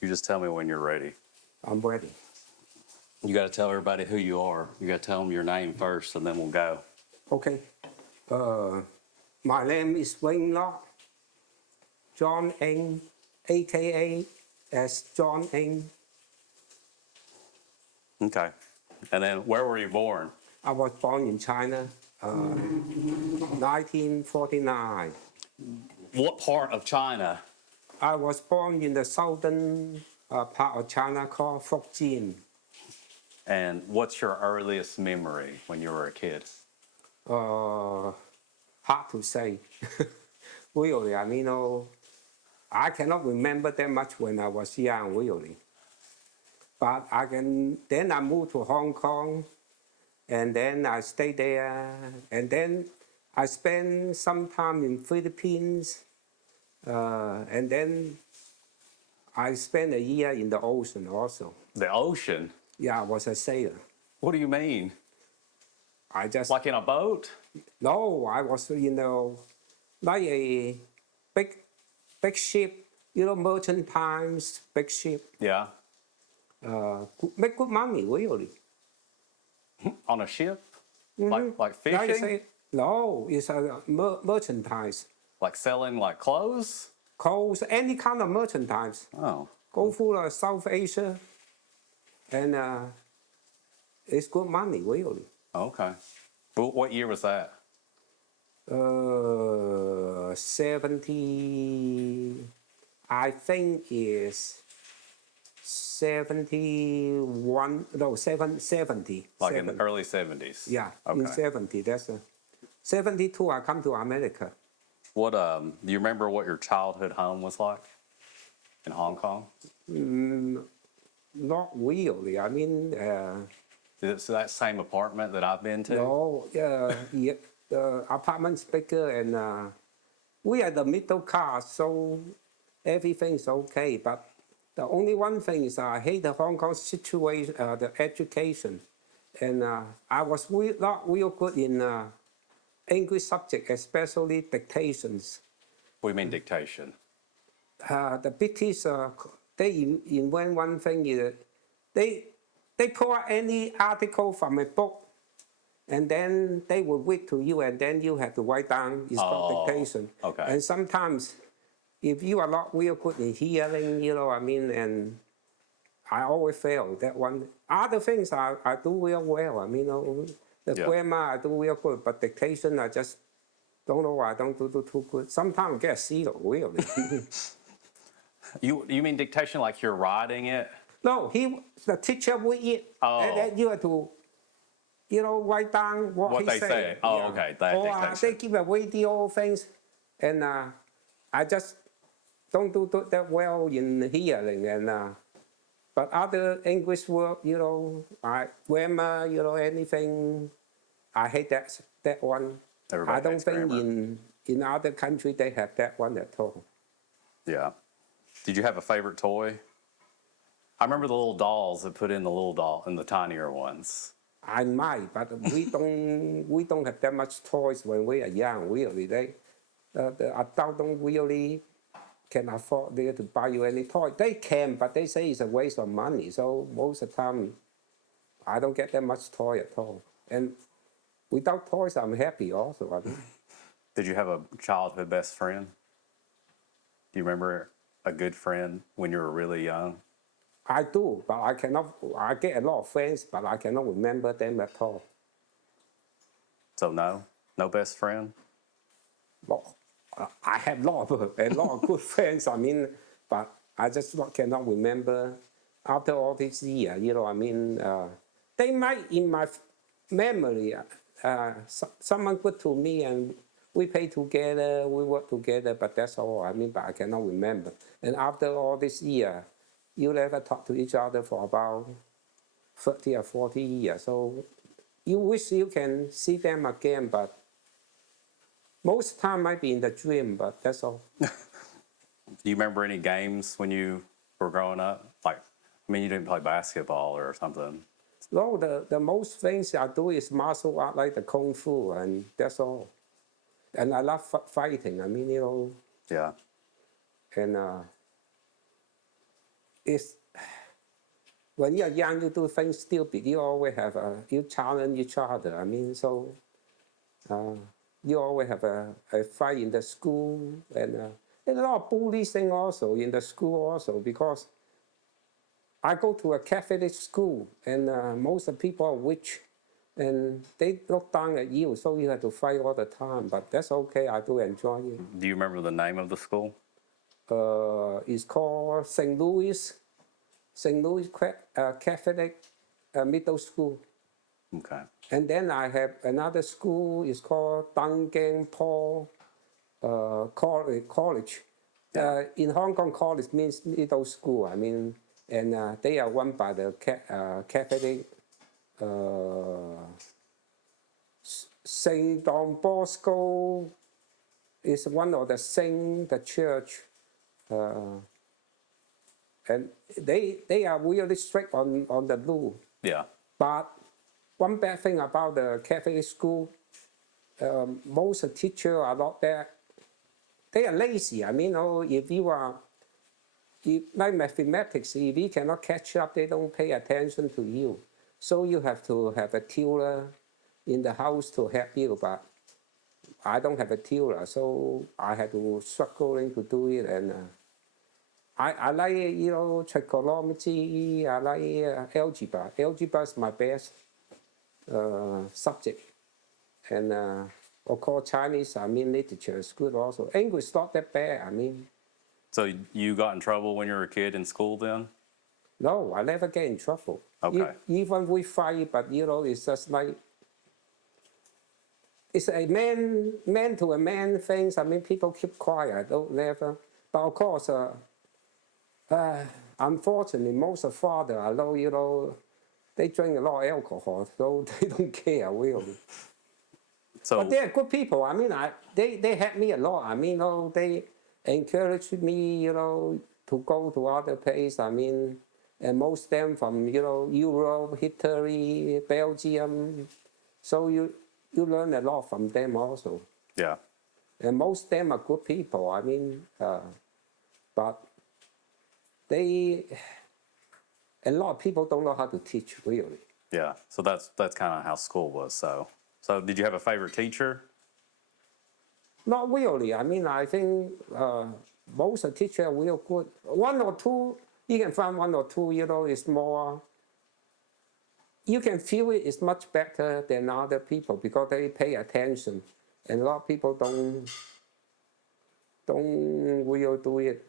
You just tell me when you're ready. I'm ready. You got to tell everybody who you are. You got to tell them your name first, and then we'll go. Okay. My name is Winglock John Ng, a.k.a. as John Ng. Okay. And then where were you born? I was born in China, 1949. What part of China? I was born in the southern part of China called Fujian. And what's your earliest memory when you were a kid? Hard to say. Really, I mean, I cannot remember that much when I was young, really. But then I moved to Hong Kong, and then I stayed there, and then I spent some time in Philippines, and then I spent a year in the ocean also. The ocean? Yeah, I was a sailor. What do you mean? I just... Like in a boat? No, I was, like a big ship, merchantile big ship. Yeah. Make good money, really. On a ship? Mm-hmm. Like fishing? No, it's a merchandise. Like selling like clothes? Clothes, any kind of merchandise. Oh. Go through South Asia, and it's good money, really. Okay. But what year was that? 70, I think is 71, no, 70. Like in the early 70s? Yeah, okay. In 70, 72 I come to America. What, do you remember what your childhood home was like in Hong Kong? Not really, I mean... Is it that same apartment that I've been to? No, yeah, the apartment's bigger, and we are the middle class, so everything's okay. But the only one thing is I hate the Hong Kong situation, the education. And I was not real good in English subject, especially dictations. What do you mean dictation? The British, they invent one thing, they pull out any article from a book, and then they will read to you, and then you have to write down. It's called dictation. Okay. And sometimes, if you are not real good in hearing, and I always fail that one. Other things I do real well. The grammar I do real good, but dictation I just don't know. I don't do too good. Sometimes I get zero, really. You mean dictation like you're writing it? No, the teacher will eat, and then you have to, write down what he they say. say. Oh, yeah. Okay, that or dictation. They give a radio things, and I just don't do that well in hearing, and but other English word, grammar, anything, I hate that one. Everybody I don't think grammar. in other countries they have that one at all. Yeah. Did you have a favorite toy? I remember the little dolls that put in the little doll and the tinier ones. I might, but we don't have that much toys when we are young. Really, the adult don't really can afford to buy you any toy. They can, but they say it's a waste of money. So most of the time, I don't get that much toy at all. And without toys, I'm happy also. Did you have a childhood best friend? Do you remember a good friend when you were really young? I do, but I cannot. I get a lot of friends, but I cannot remember them at all. So no best friend. Well, I have a lot of good friends. But I just cannot remember after all these years. They might in my memory. Someone good to me, and we play together, we work together. But that's all. But I cannot remember. And after all this year, you never talk to each other for about 30 or 40 years. So you wish you can see them again, but most of the time might be in the dream, but that's all. Do you remember any games when you were growing up? You didn't play basketball or something. No, the most things I do is martial art, like the kung fu, and that's all. And I love fighting. Yeah. And it's when you're young, you do things stupid. You always have you challenge each other. I mean, so you always have a fight in the school, and there's a lot of bullying also in the school also, because I go to a Catholic school, and most of the people are witch, and they look down at you, so you have to fight all the time. But that's okay. I do enjoy it. Do you remember the name of the school? It's called St. Louis Catholic Middle School. Okay. And then I have another school. It's called Ng Paul College. In Hong Kong, college means middle school. I mean, and they are run by the Catholic Saint Don Bosco is one of the saint, the church, and they are really strict on the rule. Yeah. But one bad thing about the Catholic school, most teachers are not that. They are lazy. I mean, if you are, like mathematics, if you cannot catch up, they don't pay attention to you. So you have to have a tutor in the house to help you. But I don't have a tutor, so I had to struggling to do it. And I like, trigonometry. I like algebra. Algebra is my best subject. And of course, Chinese, I mean, literature is good also. English is not that bad, I mean. So you got in trouble when you were a kid in school then? No, I never get in trouble. Okay. Even we fight, but it's just like, it's a man to a man things. I mean, people keep quiet, don't never. But of course, unfortunately, most of father, I know, they drink a lot of alcohol, so they don't care really. So But they're good people. I mean, they help me a lot. I mean, they encouraged me, to go to other places. I mean, and most of them from, Europe, Italy, Belgium. So you learn a lot from them also. yeah. And most of them are good people. I mean, but a lot of people don't know how to teach really. Yeah. So that's kind of how school was. So did you have a favorite teacher? Not really. I mean, I think most of the teachers are real good. One or two, you can find one or two, is more, you can feel it is much better than other people because they pay attention. And a lot of people don't really do it.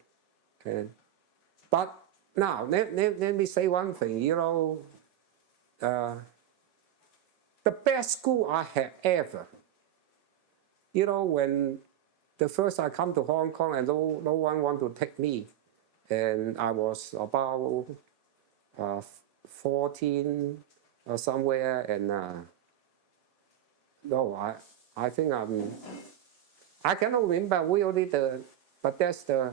But now, let me say one thing, the best school I have ever, when the first I come to Hong Kong and no one want to take me, and I was about 14 or somewhere, and no, I think I cannot remember really but that's the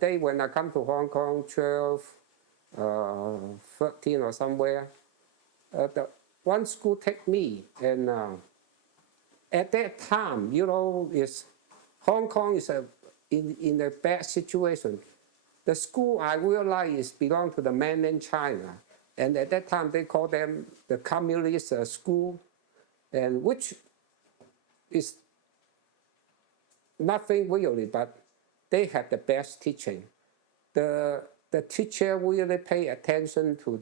day when I come to Hong Kong, 12, 13 or somewhere. The one school take me, and at that time, Hong Kong is in a bad situation. The school I realize belong to the mainland China, and at that time they call them the communist school, and which is nothing really, but they have the best teaching. The teacher really pay attention to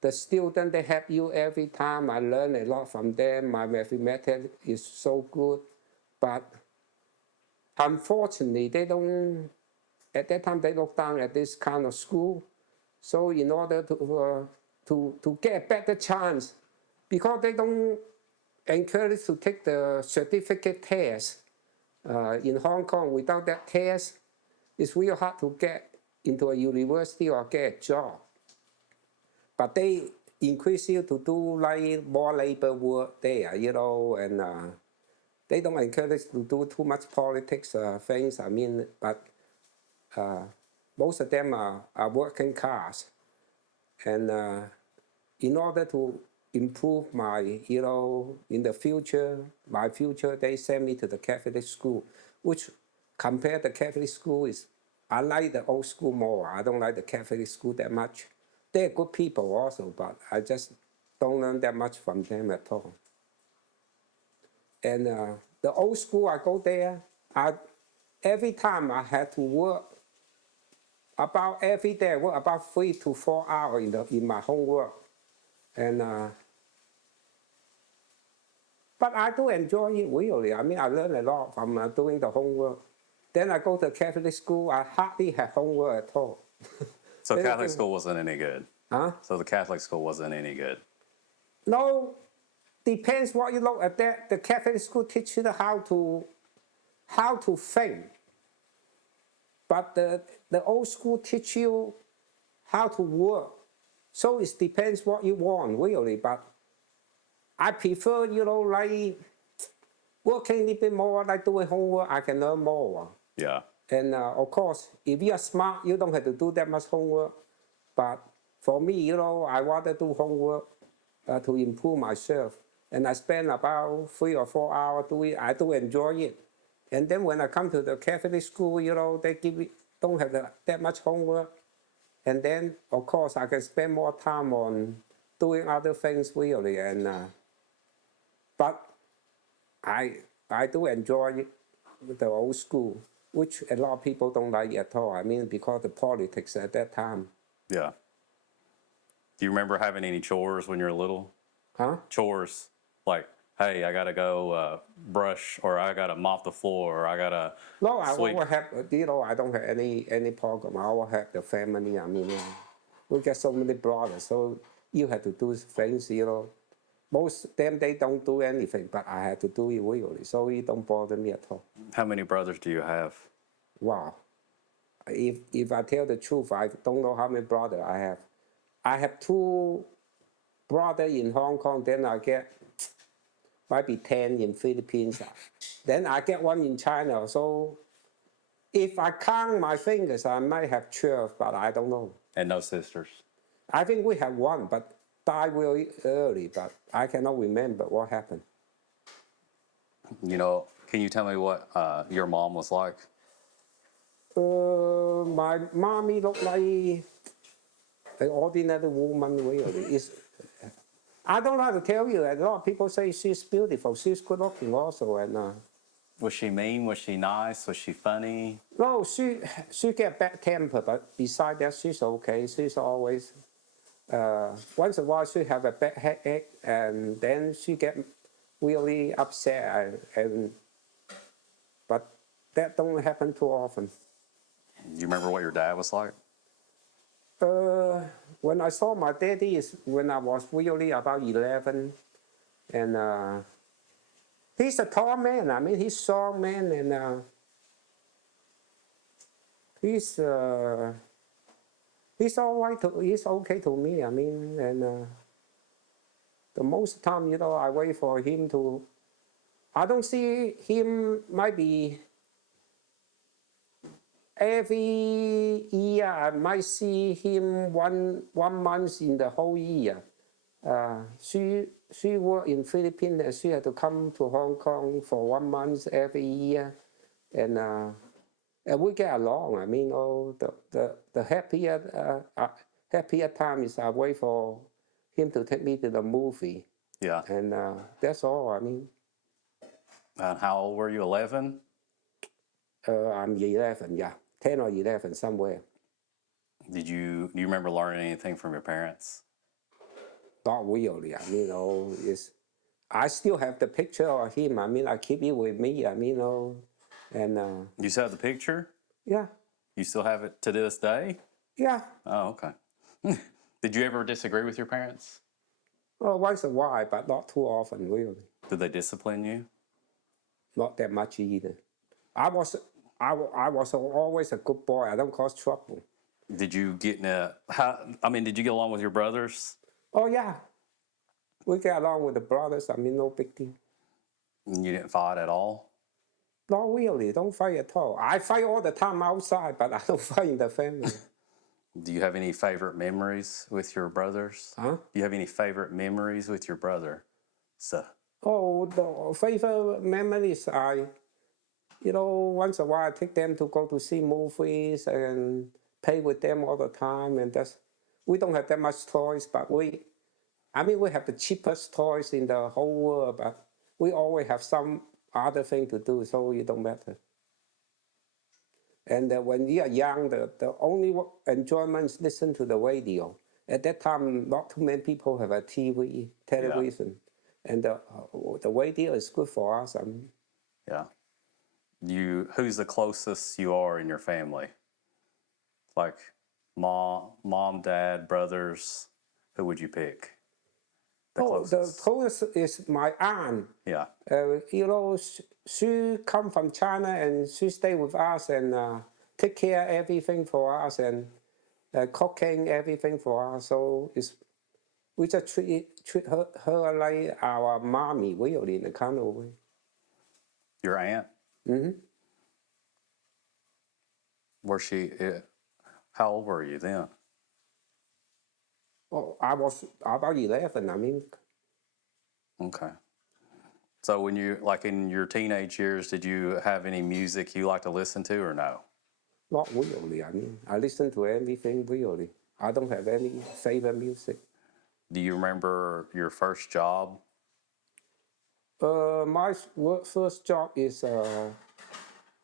the student. They help you every time. I learn a lot from them. My mathematics is so good, but unfortunately, they don't. At that time, they look down at this kind of school. So in order to get a better chance, because they don't encourage to take the certificate test in Hong Kong. Without that test, it's real hard to get into a university or get a job. But they increase you to do like more labor work there, and they don't encourage to do too much politics things. I mean, but most of them are working class, and in order to improve my, in the future, my future, they send me to the Catholic school, which compared to Catholic school is I like the old school more. I don't like the Catholic school that much. They're good people also, but I just don't learn that much from them at all. And the old school, I go there, every time I had to work about every day, I work about 3 to 4 hours in my homework. And but I do enjoy it really. I mean, I learn a lot from doing the homework. Then I go to Catholic school, I hardly have homework at all. So Catholic school wasn't any good. Huh? So the Catholic school wasn't any good. No, depends what you look at that. The Catholic school teach you how to think. But the old school teach you how to work. So it depends what you want, really. But I prefer, like working a little bit more, like doing homework, I can learn more. Yeah. And of course, if you are smart, you don't have to do that much homework. But for me, I rather do homework to improve myself. And I spend about 3 or 4 hours doing it. I do enjoy it. And then when I come to the Catholic school, they don't have that much homework. And then, of course, I can spend more time on doing other things really. And but I do enjoy the old school, which a lot of people don't like at all. I mean, because the politics at that time. Yeah. Do you remember having any chores when you were little? Huh? Chores like, hey, I gotta go brush, or I gotta mop the floor, or I gotta No, I sweep. always have, I don't have any problem. I always have the family. I mean, we get so many brothers, so you have to do things, Most of them, they don't do anything, but I had to do it really, so it don't bother me at all. How many brothers do you have? Wow. If I tell the truth, I don't know how many brothers I have. I have 2 brothers in Hong Kong, then I get maybe 10 in Philippines. Then I get 1 in China. So if I count my fingers, I might have 12, but I don't know. And no sisters? I think we have 1, but died really early, but I cannot remember what happened. Can you tell me what your mom was like? My mommy looked like an ordinary woman, really. I don't know how to tell you. A lot of people say she's beautiful. She's good looking also. And Was she mean? Was she nice? Was she funny? no, she get bad temper, but beside that, she's okay. She's always once in a while she have a bad headache, and then she get really upset. But that don't happen too often. You remember what your dad was like? When I saw my daddy is when I was really about 11, and he's a tall man. I mean, he's a strong man, and he's all right. He's okay to me. I mean, and the most time, I wait for him to. I don't see him maybe. Every year, I might see him one month in the whole year. She worked in Philippines, and she had to come to Hong Kong for 1 month every year, and we get along. I mean, the happier time is I wait for him to take me to the movie. Yeah. And that's all. I mean. And how old were you? 11? I'm 11, yeah. 10 or 11, somewhere. Do you remember learning anything from your parents? Not really. I mean, I still have the picture of him. I mean, I keep it with me. I mean, and You still have the picture? yeah, You still have it to this day? yeah. Oh, okay. Did you ever disagree with your parents? Well, once in a while, but not too often, really. Did they discipline you? Not that much either. I was always a good boy. I don't cause trouble. Did you get did you get along with your brothers? Oh yeah, we get along with the brothers. I mean, no big deal. And you didn't fight at all? Not really. Don't fight at all. I fight all the time outside, but I don't fight in the family. Do you have any favorite memories with your brothers? Huh? Do you have any favorite memories with your brother? So. Oh, the favorite memories you know, once a while I take them to go to see movies and play with them all the time. And we don't have that much toys, but we have the cheapest toys in the whole world, but we always have some other thing to do, so it don't matter. And when you are young, the only enjoyment is listen to the radio. At that time, not too many people have a television. And the radio is good for us. Yeah. Who's the closest you are in your family? Like mom, dad, brothers, who would you pick? The closest. The closest is my aunt. Yeah. You know, she come from China and she stay with us and take care everything for us and cooking everything for us. So we just treat her like our mommy, really, in a kind of way. Your aunt? Mm-hmm. Was she? How old were you then? Well, I was about 11, Okay. So when you, like in your teenage years, did you have any music you like to listen to or no? Not really, I listen to everything, really. I don't have any favorite music. Do you remember your first job? My first job is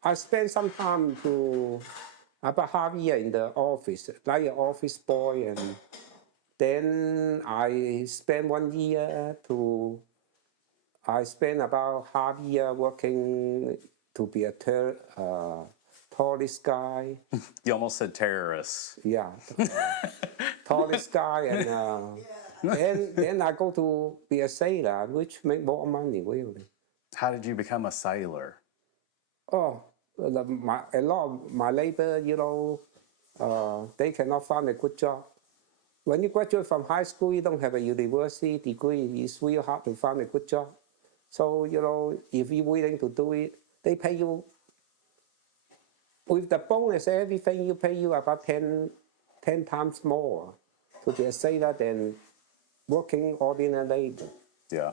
I spent some time about half a year in the office, like an office boy, and then I spent 1 year I spent about half a year working to be a tourist guy. You almost said terrorists. Yeah, tourist guy, and then I go to be a sailor, which make more money, really. How did you become a sailor? Oh, a lot of my neighbor, you know, they cannot find a good job. When you graduate from high school, you don't have a university degree. It's real hard to find a good job. So, you know, if you're willing to do it, they pay you, with the bonus, everything, you pay you about 10 times more to be a sailor than working ordinary labor. Yeah.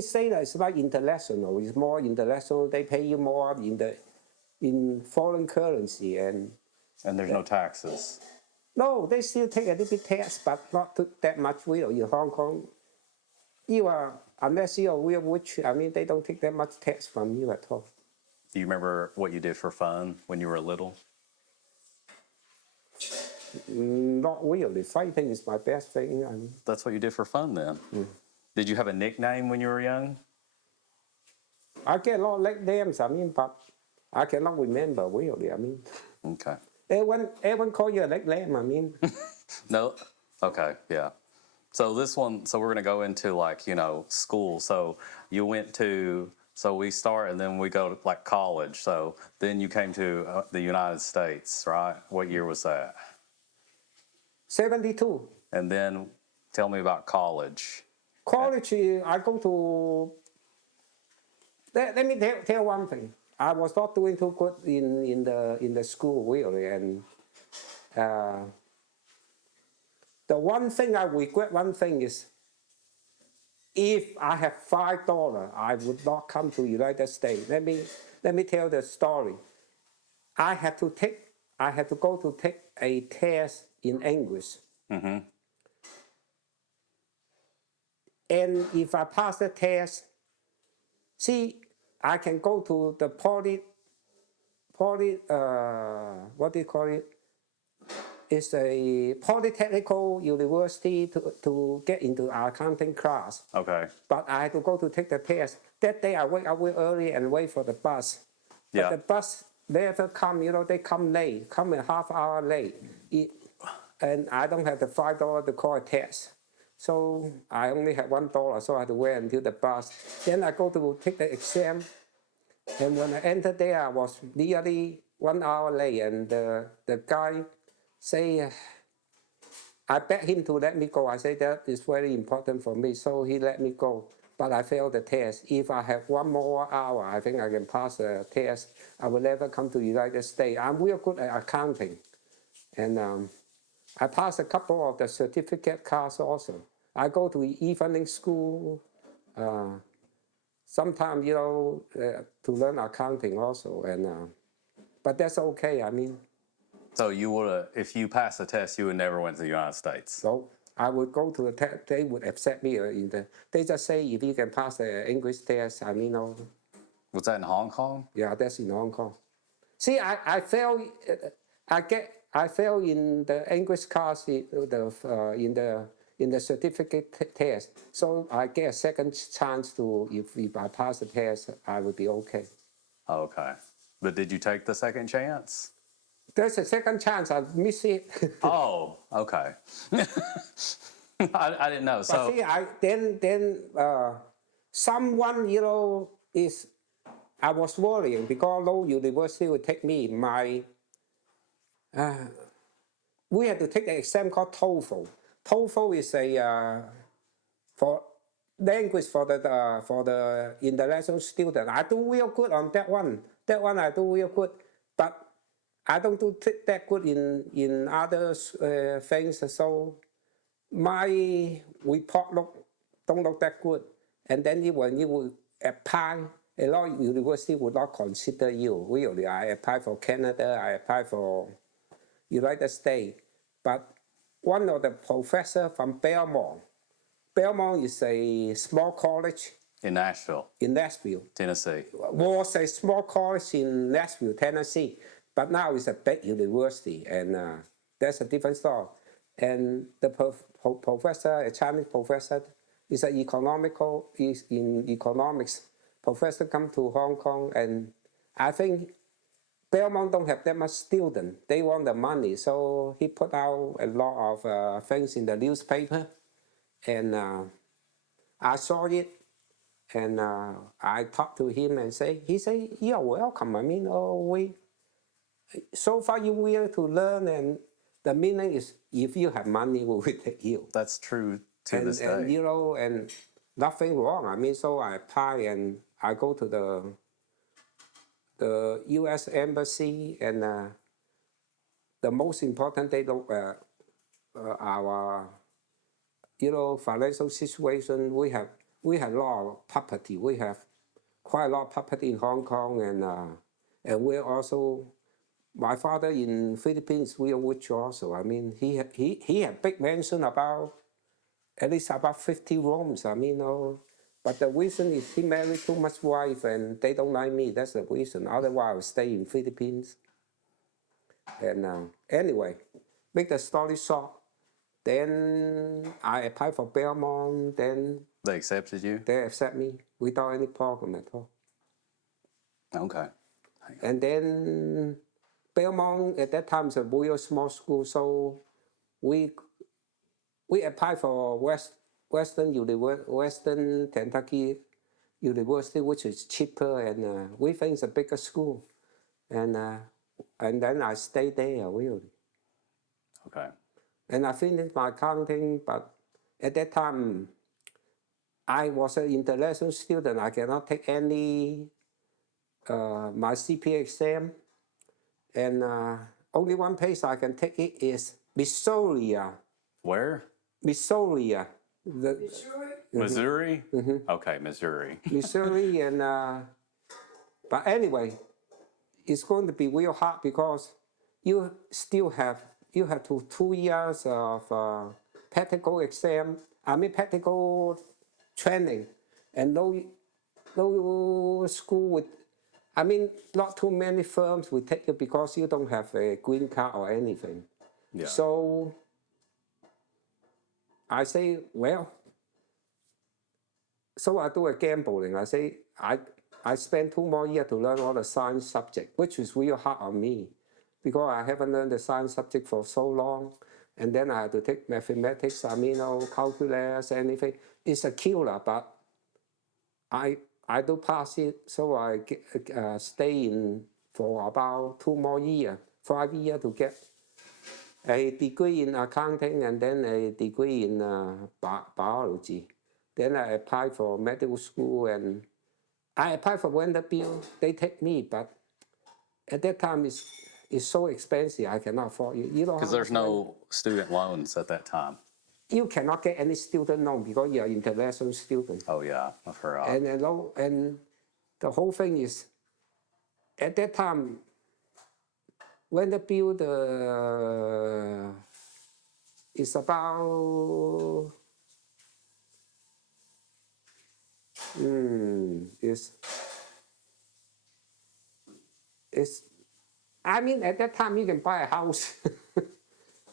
Sailor is like international. It's more international. They pay you more in foreign currency and there's no taxes. no, they still take a little bit tax, but not that much. Real in Hong Kong, unless you are real rich, they don't take that much tax from you at all. Do you remember what you did for fun when you were little? Not really. Fighting is my best thing. That's what you did for fun then. Mm. Did you have a nickname when you were young? I get a lot of nicknames, but I cannot remember really. Okay. Everyone call you a nickname, No? Okay, yeah. So we're going to go into like, you know, school. So you went to, so we start and then we go to like college. So then you came to the United States, right? What year was that? 72. And then tell me about college. College, I go to, let me tell one thing. I was not doing too good in the school, really. And the one thing I regret, is, if I have $5, I would not come to United States. Let me tell the story. I had to go to take a test in English. Mm-hmm. And if I pass the test, I can go to the what do you call it? It's a polytechnical university to get into accounting class. Okay. But I had to go to take the test. That day I wake up early and wait for the bus. But the bus never come, they come late, come a half hour late. And I don't have the $5 to call a test. So I only had $1, so I had to wait until the bus. Then I go to take the exam. And when I entered there, I was nearly 1 hour late. And the guy say, I begged him to let me go. I said that is very important for me. So he let me go. But I failed the test. If I have 1 more hour, I think I can pass the test. I will never come to the United States. I'm real good at accounting. And I passed a couple of the certificate class also. I go to evening school, sometimes, to learn accounting also. But that's okay. I mean, So you would have, if you passed the test, you would never went to the United States. so I would go to the test. They would accept me they just say if you can pass the English test, I mean, Was that in Hong Kong? yeah, that's in Hong Kong. See, I fail. I fail in the English class in the certificate test. So I get a second chance to if I pass the test, I would be okay. Okay. But did you take the second chance? There's a second chance. I miss it. Oh, okay. I didn't know. But So see, someone is. I was worrying because no university would take me. We had to take an exam called TOEFL. TOEFL is a for language for the international student. I do real good on that one. That one I do real good, but I don't do that good in other things. So my report don't look that good. And then when you will apply, a lot of university would not consider you. Really, I applied for Canada. I applied for United States, but one of the professor from Belmont is a small college in Nashville, Tennessee. Was a small college in Nashville, Tennessee, but now it's a big university, and that's a different story. And the professor, a Chinese professor, is in economics. Professor come to Hong Kong, and I think Belmont don't have that much student. They want the money, so he put out a lot of things in the newspaper, and I saw it, and I talked to him and he said, "You're welcome. I mean, so far you will to learn, and the meaning is if you have money, we will take you." That's true to this day. And and nothing wrong. I mean, so I apply and I go to the U.S. Embassy, and the most important, they look our financial situation. We have a lot of property. We have quite a lot of property in Hong Kong, and we're also. My father in Philippines, we are rich also. I mean, he had big mansion at least about 50 rooms. I mean, but the reason is he married too much wife, and they don't like me. That's the reason. Otherwise, I would stay in Philippines. And anyway, make the story short. Then I applied for Belmont. Then they accepted you? They accept me without any problem at all. Okay. And then Belmont at that time is a real small school, so we applied for Western Kentucky University, which is cheaper, and we think it's a bigger school, and then I stayed there really. Okay. And I finished my accounting, but at that time I was an international student. I cannot take any my CPA exam, and only one place I can take it is Missouri. Where? Missouri. Missouri? Mm-hmm. Okay, Missouri. Missouri, and but anyway, it's going to be real hard because you still have 2 years of practical exam. I mean practical training, and no school would. I mean, not too many firms will take you because you don't have a green card or anything. Yeah. So I say, well, so I do a gambling. I say, I spend 2 more years to learn all the science subject, which is real hard on me because I haven't learned the science subject for so long. And then I have to take mathematics, calculus, anything. It's a killer, but I do pass it, so I stay in for about 2 more years, 5 years to get a degree in accounting and then a degree in biology. Then I applied for medical school, and I applied for Vanderbilt. They take me, but at that time it's so expensive I cannot afford it. Because there's no student loans at that time. you cannot get any student loan because you're an international student. Oh yeah, I forgot. And the whole thing is, at that time, when the bill is about is I mean at that time you can buy a house.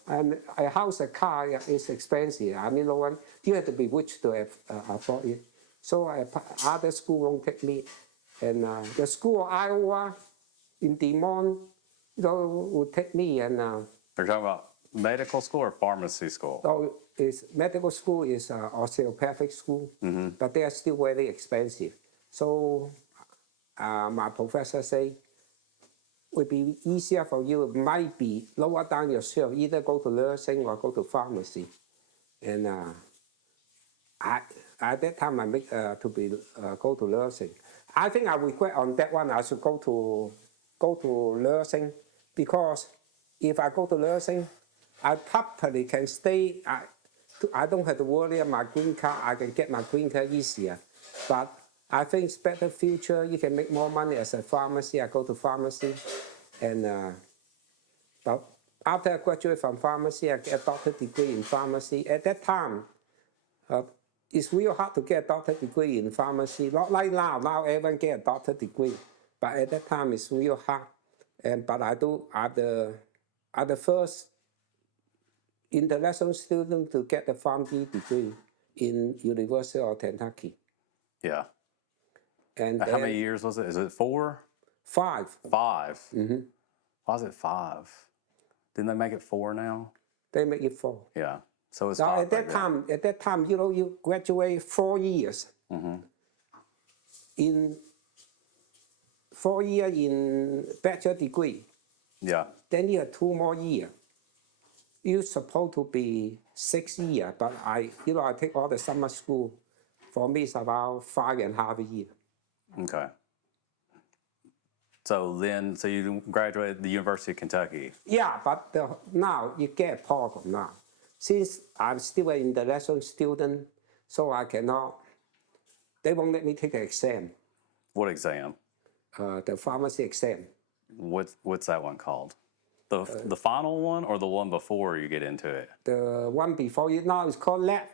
And a house, a car is expensive. I mean, no one, you have to be rich to afford it. So other school won't take me. And the school of Iowa in Des Moines, would take me. And You're talking about medical school or pharmacy school? so medical school is osteopathic school, but they are still very expensive. So my professor say, would be easier for you, it might be lower down yourself, either go to nursing or go to pharmacy. And at that time I make go to nursing. I think I regret on that one. I should go to nursing, because if I go to nursing, I probably can stay. I don't have to worry about my green card. I can get my green card easier. But I think it's better future. You can make more money as a pharmacy. I go to pharmacy, and but after I graduate from pharmacy, I get a doctorate degree in pharmacy. At that time, it's real hard to get a doctorate degree in pharmacy. Not like now. Now everyone get a doctorate degree, but at that time it's real hard. But I'm the first international student to get the pharmacy degree in University of Kentucky. Yeah. And How many years was it? Is it 4? 5. 5. Mm-hmm. Why is it 5? Didn't they make it 4 now? They make it 4. Yeah. So it's Now 5. at that time, you graduate 4 years. In 4 years in bachelor degree. Yeah. Then you have 2 more years. You're supposed to be 6 years, but I take all the summer school. For me, it's about 5.5 years. Okay. So you graduated the University of Kentucky. Yeah, but now you get a problem now. Since I'm still an international student, so I cannot, they won't let me take the exam. What exam? The pharmacy exam. What's that one called? The final one or the one before you get into it? The one before you now is called lab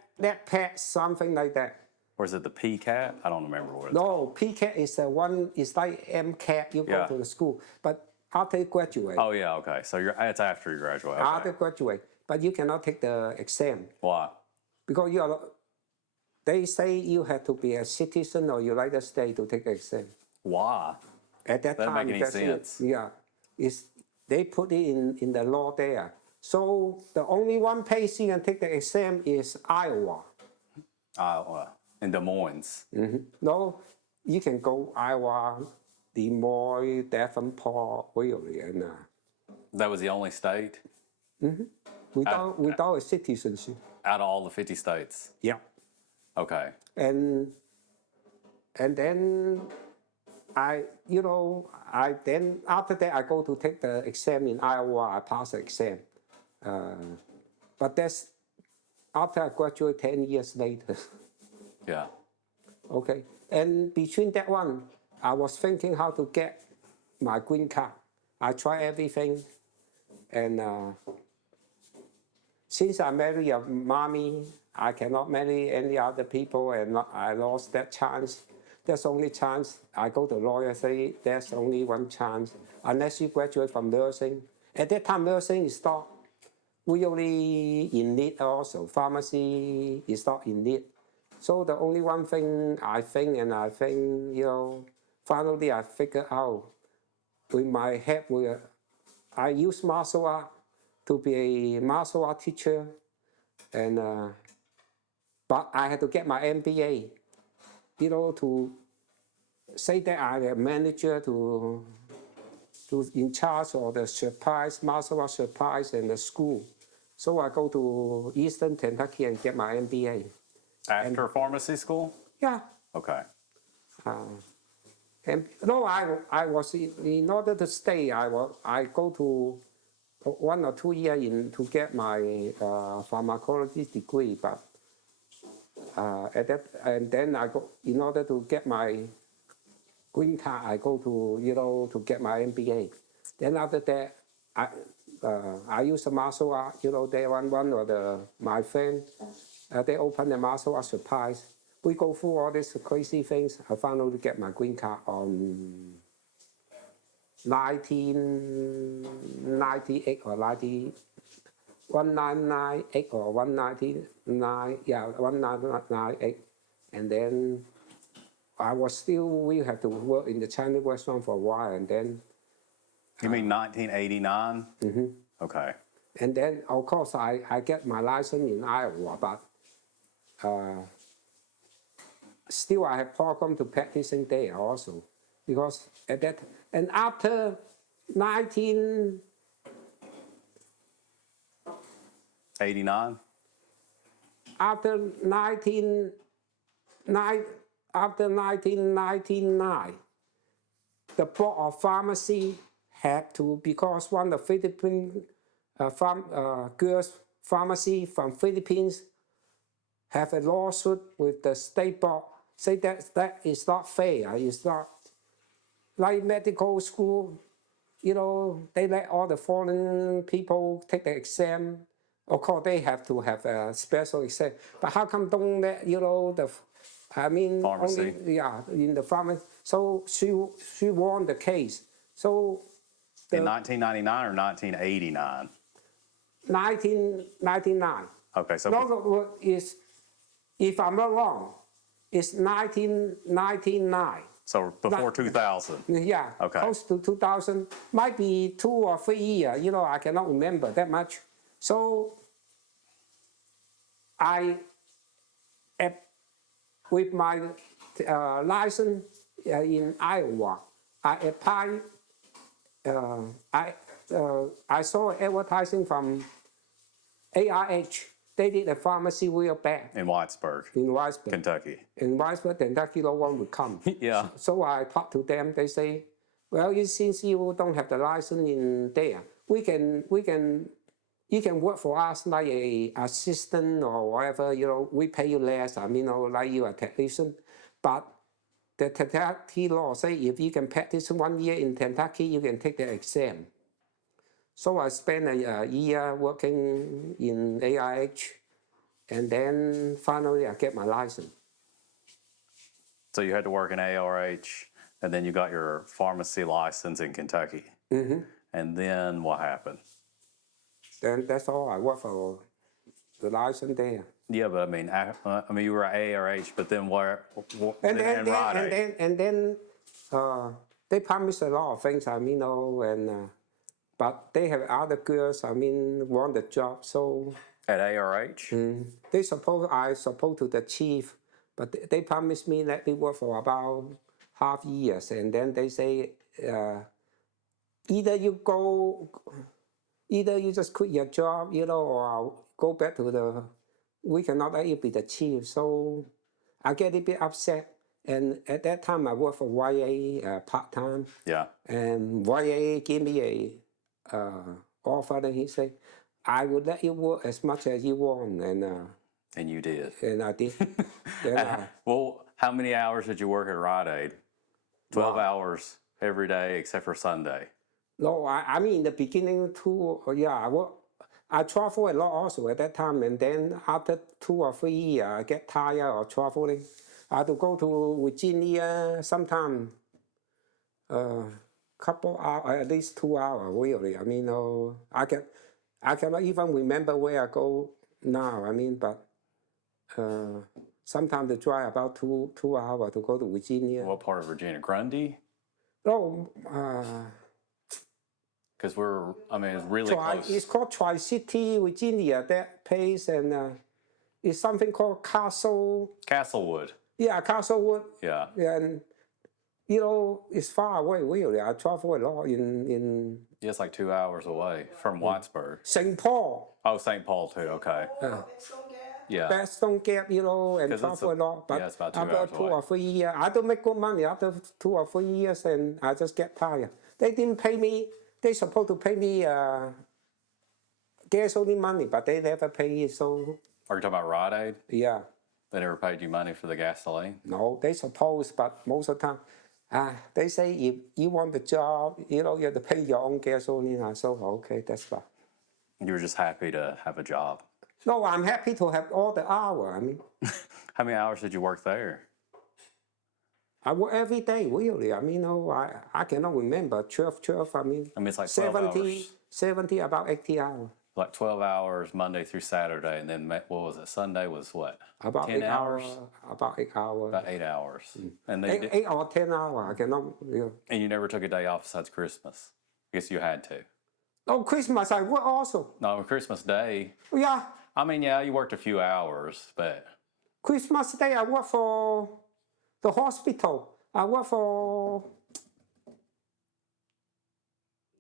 pet, something like that. Or is it the PCAT? I don't remember what it's No, called. PCAT is the one, it's like MCAT, you go to the school. But after you graduate. Oh, yeah, okay. So it's after you graduate. Okay. After graduate. But you cannot take the exam. Why? Because they say you have to be a citizen or United States to take the exam. Why? At that time, doesn't make any sense. Yeah. They put it in the law there. So the only one place you can take the exam is Iowa. Iowa. In Des Moines. No, you can go Iowa, Des Moines, Davenport, really, and That was the only state? without a citizenship. Out of all the 50 states? Yeah. Okay. And then then after that I go to take the exam in Iowa. I pass the exam, but that's after I graduate 10 years later. Yeah. Okay, and between that one, I was thinking how to get my green card. I try everything, and since I married a mommy, I cannot marry any other people, and I lost that chance. That's the only chance. I go to lawyer, say there's only one chance, unless you graduate from nursing. At that time, nursing is not really in need also. Pharmacy is not in need. So the only one thing I think, finally I figured out with my head, I use martial art to be a martial art teacher, and but I had to get my MBA, to say that I'm a manager to in charge of the surprise, martial art surprise and the school. So I go to Eastern Kentucky and get my MBA. After pharmacy school? Yeah. Okay. And no, I was in order to stay. I go to 1 or 2 years in to get my pharmacology degree, but at that, and then I go in order to get my green card. I go to to get my MBA. Then after that, I use the martial art. They one of my friend, they open the martial art supplies. We go through all these crazy things. I finally get my green card on 1998 or 1998 or 199, yeah, 1998. And then we have to work in the Chinese restaurant for a while. And then. You mean 1989? Mm-hmm. Okay. And then, of course, I get my license in Iowa, but still I have problem to practicing there also. Because at that, and after 89? After 1999, the board of pharmacy had to, because one of the Philippine girls pharmacy from Philippines have a lawsuit with the state board, say that is not fair. It's not like medical school. They let all the foreign people take the exam. Of course, they have to have a special exam. But how come don't let Pharmacy. only in the pharmacy? So she won the case. So in 1999 or 1989? 1999. Okay, so No, if I'm not wrong, it's 1999. So before 2000. Yeah, okay. Close to 2000, might be 2 or 3 years. I cannot remember that much. So with my license in Iowa, I applied. I saw advertising from ARH. They did a pharmacy real bad. In Whitesburg. Kentucky. In Whitesburg, Kentucky, no one would come. Yeah. So I talked to them. They say, well, since you don't have the license in there, you can work for us like a assistant or whatever. We pay you less. Like you are a technician. But the Kentucky law say if you can practice 1 year in Kentucky, you can take the exam. So I spent a year working in AIH, and then finally I get my license. So you had to work in ARH, and then you got your pharmacy license in Kentucky. Mm-hmm. And then what happened? Then that's all. I worked for the license there. Yeah, but you were at ARH, but then and then they promised a lot of things. But they have other girls. Want the job. So at ARH, I supposed to the chief, but they promised me let me work for about half years, and then they say either you just quit your job, or go back to we cannot let you be the chief. So I get a bit upset. And at that time, I worked for YA part-time. Yeah. And YA gave me a offer, and he said, I would let you work as much as you want. And you did. And I did. Well, how many hours did you work at Rite Aid? 12 hours every day except for Sunday. No, in the beginning too, I travel a lot also at that time, and then after 2 or 3 years, I get tired of traveling. I had to go to Virginia sometime, couple hours, at least 2 hours, really. I cannot even remember where I go now. But sometimes I drive about 2 hours to go to Virginia. What part of Virginia? Grundy? No, because it's really close. It's called Tri-City, Virginia, that place, and it's something called Castlewood. Yeah, Castlewood. Yeah. And, it's far away, really. I travel a lot in Yeah, it's like 2 hours away from Whitesburg. St. Paul. Oh, St. Paul, too. Okay. Yeah. Backstone Gap, and travel a lot. But it's about 2 after hours 2 or 3 years, I don't make good money after 2 or 3 years, and I just get tired. They didn't pay me. They supposed to pay me gasoline money, but they never pay it. So Are you talking about Rite Aid? yeah, They never paid you money for the gasoline? no, they suppose, but most of the time, they say if you want the job, you have to pay your own gasoline. So okay, that's fine. You were just happy to have a job. No, I'm happy to have all the hour. I mean, How many hours did you work there? I work every day, really. I mean, I cannot remember. 12, I mean, It's like 12 hours. 70, about 80 hours. Like 12 hours Monday through Saturday, and then what was it? Sunday was what? About 10 8 hours? About 8 hours. About 8 hours. And they 8 or 10 hours. I cannot. and you never took a day off besides Christmas. I guess you had to. Oh, Christmas, I work also. No, on Christmas Day. Yeah, I mean, yeah, you worked a few hours, but Christmas Day, I work for the hospital. I work for.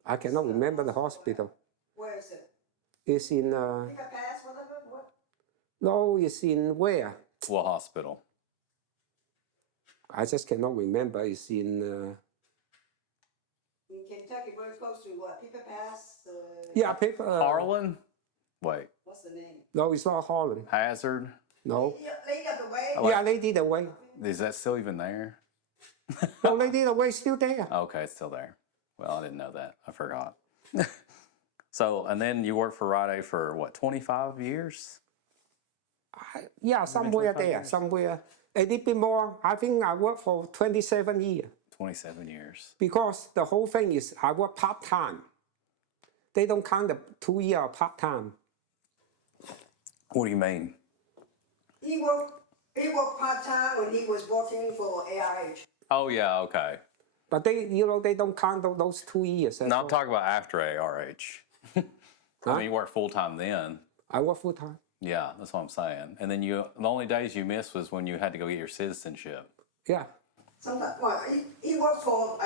I cannot remember the hospital. Where is it? It's in. Pick a pass, whatever. What? No, it's in where? what hospital? I just cannot remember. It's in. In Kentucky, very close to what? Pick a pass. Yeah, paper. Harlan? Wait, What's the name? No, it's not Holland. Hazard? No. Lady of the Way. Oh, Yeah, Lady the Way. Is that still even there? No, Lady the Way is still there. Okay, it's still there. Well, I didn't know that. I forgot. So, and then you worked for Rite Aid for what, 25 years? Yeah, somewhere 25 there, years. somewhere. A little bit more. I think I worked for 27 years 27 years. because the whole thing is I work part time. They don't count the 2 year part time. What do you mean? He worked part-time when he was working for ARH. Oh, yeah, okay. But they don't count those 2 years. No, I'm talking about after ARH. I mean, you worked full time then. I work full time. Yeah, that's what I'm saying. And then the only days you missed was when you had to go get your citizenship. Yeah. Sometimes, well, he worked for,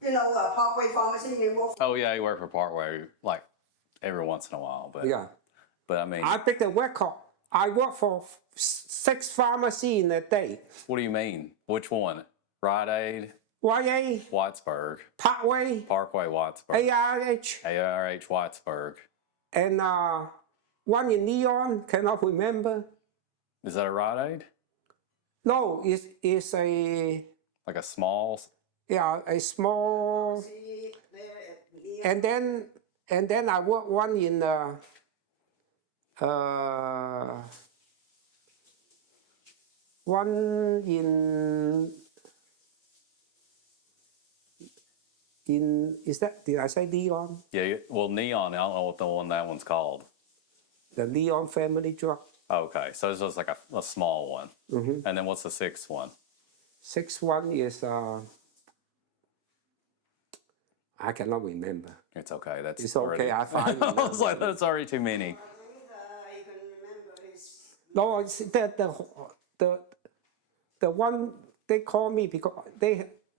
Parkway Pharmacy. He worked Oh, yeah, you worked for Parkway like every once in a while. But Yeah. But I mean, I pick the record. I work for 6 pharmacy in a day. what do you mean? Which one? Rite Aid, YA, Wattsburg, Parkway, Parkway, Wattsburg, ARH, ARH, Wattsburg. and one in Leon, cannot remember. Is that a Rite Aid? No, it's a Like a small? a small, there. and then I work one in one in is that, did I say Leon? Yeah, well, Neon, I don't know what that one's called. The Leon Family Drug. Okay, so this was like a small one. Mm-hmm. And then what's the 6th one? 6th one is I cannot remember. It's okay. That's It's okay. already, I find. I was like, that's already too many. You can remember his. No, it's the one they call me because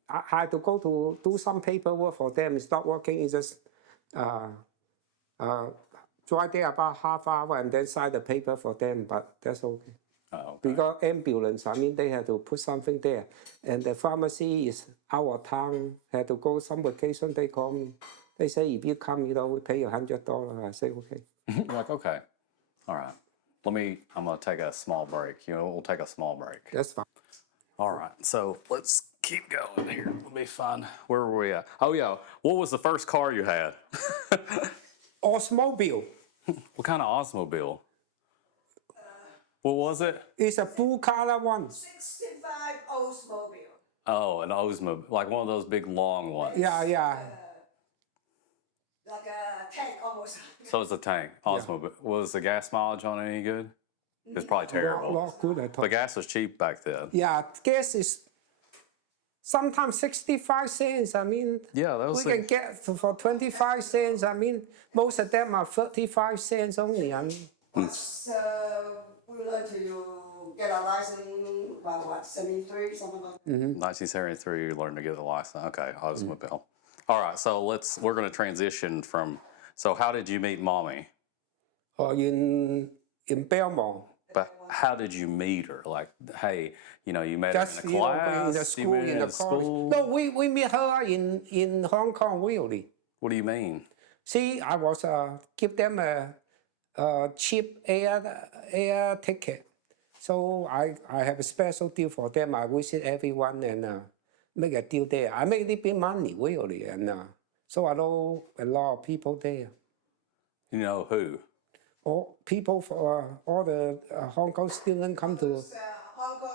I had to go to do some paperwork for them. It's not working. It's just drive there about half hour and then sign the paper for them. But that's okay. Oh, okay. Because ambulance, I mean, they had to put something there, and the pharmacy is out of town. Had to go some vacation. They call me. They say if you come, we pay you $100. I say okay. You're like, okay. All right. I'm going to take a small break. We'll take a small break. That's fine. All right. So let's keep going here. Let me find, where were we at? Oh, yeah. What was the first car you had? Oldsmobile. What kind of Oldsmobile? What was it? It's a blue color one. 65 Oldsmobile. Oh, an Oldsmobile, like one of those big long ones. Yeah. Like a tank almost. So it's a tank, Oldsmobile. Was the gas mileage on it any good? It's probably terrible. Not good at all. But gas was cheap back then. Yeah, gas is sometimes 65 cents. I mean, Yeah, that was we can get for 25 cents. I mean, most of them are 35 cents only. I mean, We learned to get a license about what, 73, something like that. 1973, you learned to get the license. Okay, Oldsmobile. All right, so we're going to transition from, so how did you meet Mommy? or in Belmont. But how did you meet her? Like, hey, you met Just her in a class? in the you school, met her in the college. school? No, we met her in Hong Kong, really. What do you mean? See, I was give them a cheap air ticket. So I have a special deal for them. I visit everyone and make a deal there. I make a little bit money, really. And so I know a lot of people there. You know who? All people for all the Hong Kong students come to. Hong Kong,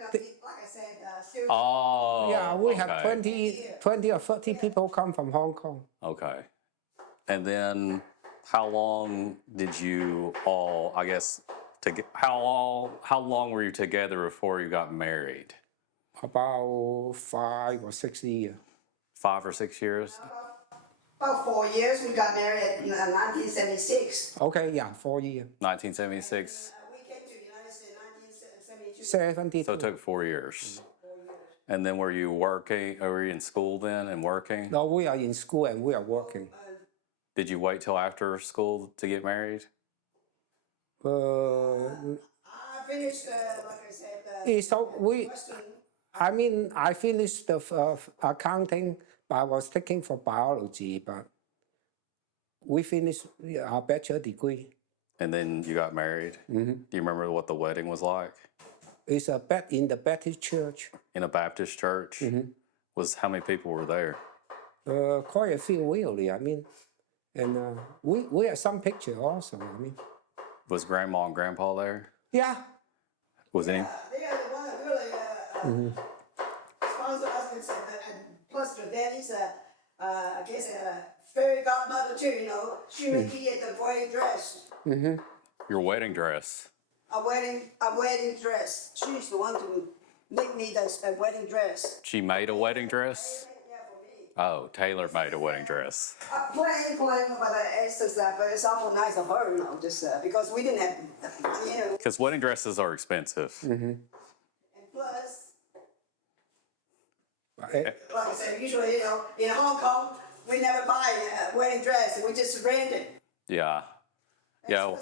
like I said, students. Oh, Yeah, we have okay. 20 or 30 people come from Hong Kong. Okay. And then how long did you all, I guess, how long were you together before you got married? About 5 or 6 years. 5 or 6 years? About 4 years. We got married in 1976. Okay, yeah, 4 years. 1976. We came to the United States in 1972. 72. So it took 4 years. And then were you working, or were you in school then and working? No, we are in school and we are working. Did you wait till after school to get married? Uh, I finished, like I said, so I finished the accounting, but I was taking for biology, but we finished our bachelor degree. And then you got married? Mm-hmm. Do you remember what the wedding was like? It's in the Baptist church. In a Baptist church? Mm-hmm. How many people were there? Quite a few, really. I mean, and we have some picture also. I mean, Was Grandma and Grandpa there? yeah. Was any? they are the one that really sponsored us. Plus, the daddy's, I guess, fairy godmother too. You know, she made me the wedding dress. Your wedding dress. A wedding dress. She's the one to make me the wedding dress. She made a wedding dress? Yeah, for me. Oh, Taylor made a wedding dress. Plain, but it's awful nice of her, you know, just because we didn't have, you know. Because wedding dresses are expensive. And plus, Eh, like I said, usually, you know, in Hong Kong, we never buy a wedding dress. We just rent it. Yeah. Yeah.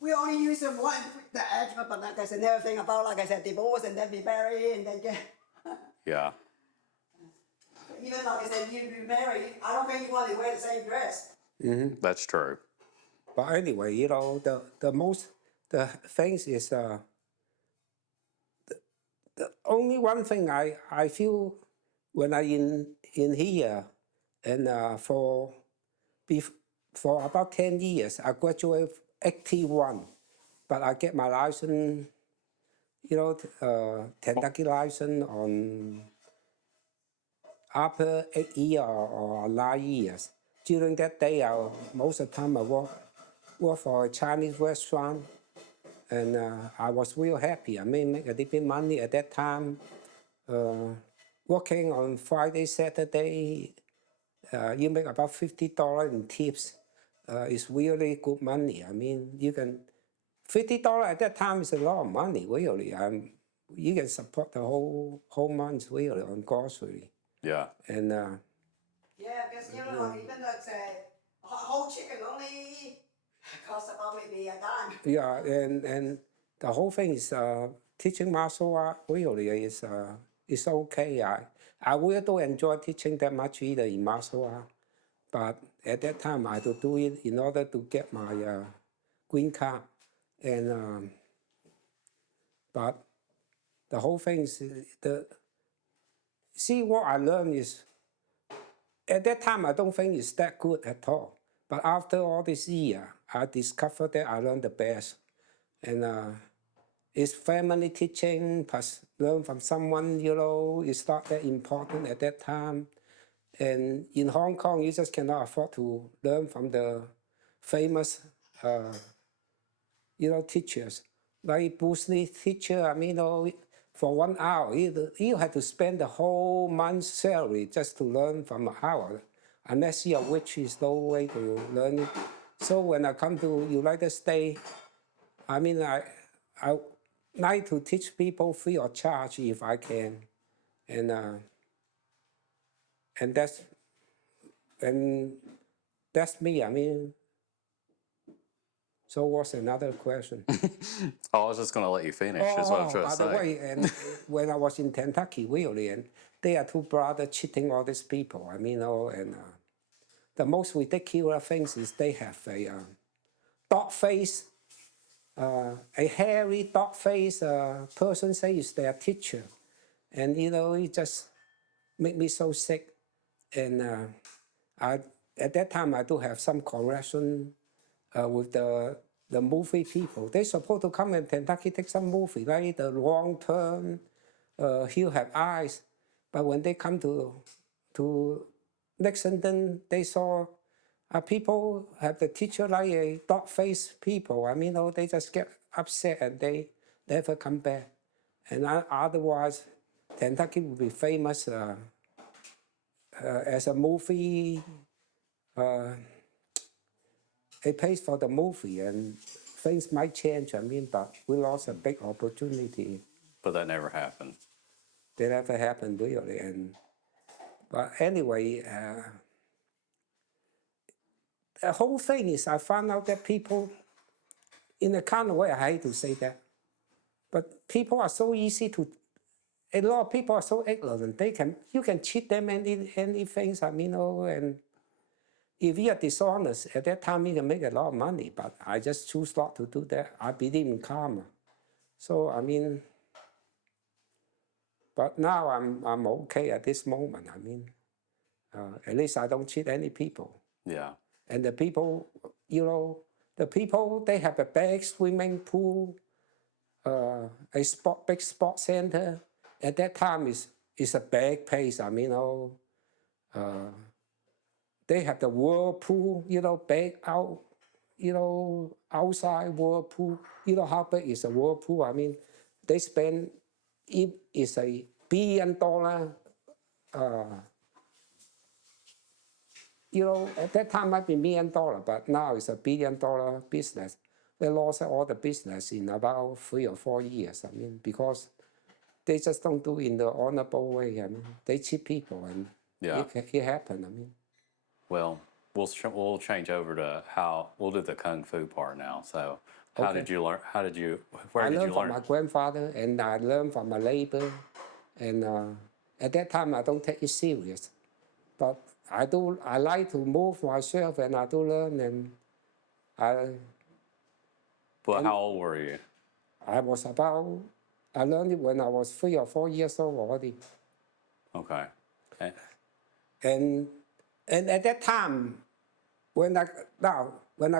We only use the one, the extra, but like I said, never think about, like I said, divorce and then be married and then get. Yeah. Even like I said, you be married, I don't think you want to wear the same dress. That's true. But anyway, you know, the things is the only one thing I feel when I in here and for about 10 years I graduated 81, but I get my license, you know, Kentucky license on after 8 years or 9 years. During that day, most of the time I work for a Chinese restaurant, and I was real happy. I mean, make a little bit money at that time. Working on Friday, Saturday, you make about $50 in tips. It's really good money. I mean, you can $50 at that time is a lot of money, really. You can support the whole month really on grocery. Yeah. And Yeah, because you know, even like a whole chicken only costs about maybe a dime. yeah, and the whole thing is teaching martial art really is okay. I really don't enjoy teaching that much either in martial art, but at that time I had to do it in order to get my green card, and but the whole thing is see what I learned is at that time I don't think it's that good at all. But after all this year, I discovered that I learned the best, and it's family teaching plus learn from someone. You know, it's not that important at that time. And in Hong Kong, you just cannot afford to learn from the famous, you know, teachers. Like Bruce Lee teacher, I mean, you know, for 1 hour, you have to spend the whole month's salary just to learn from an hour. Unless you are rich, there's no way to learn it. So when I come to United States, I mean, I like to teach people free of charge if I can, and that's me. I mean, so what's another question? I was just going to let you finish, is what I'm trying to say. By the way, and when I was in Kentucky, really, and they are two brothers cheating all these people. I mean, you know, and the most ridiculous things is they have a dog face, a hairy dog face person say is their teacher. And, it just made me so sick. And at that time, I do have some connection with the movie people. They're supposed to come in Kentucky take some movie, right? The Wrong Turn, He'll Have Eyes. But when they come to Lexington, they saw people have the teacher like a dog-faced people. I mean, they just get upset and they never come back. And otherwise, Kentucky would be famous as a movie, a place for the movie, and things might change. I mean, but we lost a big opportunity. But that never happened. That never happened really. But anyway, the whole thing is I found out that people, in a kind of way, I hate to say that, but people are so easy to. A lot of people are so ignorant. You can cheat them anything. I mean, and if you are dishonest at that time, you can make a lot of money. But I just choose not to do that. I believe in karma. So I mean, but now I'm okay at this moment. I mean, at least I don't cheat any people. Yeah. And the people, they have a big swimming pool, a big sports center. At that time, it's a big place. I mean, they have the whirlpool, big out, outside whirlpool. You know how big is a whirlpool? I mean, they spend, it is $1 billion. At that time might be $1 million, but now it's $1 billion business. They lost all the business in about 3 or 4 years. I mean, because they just don't do it in the honorable way. I mean, they cheat people, and it happened. I mean, well, we'll change over to we'll do the kung fu part now. So, how did you learn? Where did you learn? I learned from my grandfather, and I learned from my neighbor. And at that time, I don't take it serious, but I like to move myself, and I do learn. And how old were you? I learned it when I was 3 or 4 years old already. Okay. And at that time, when I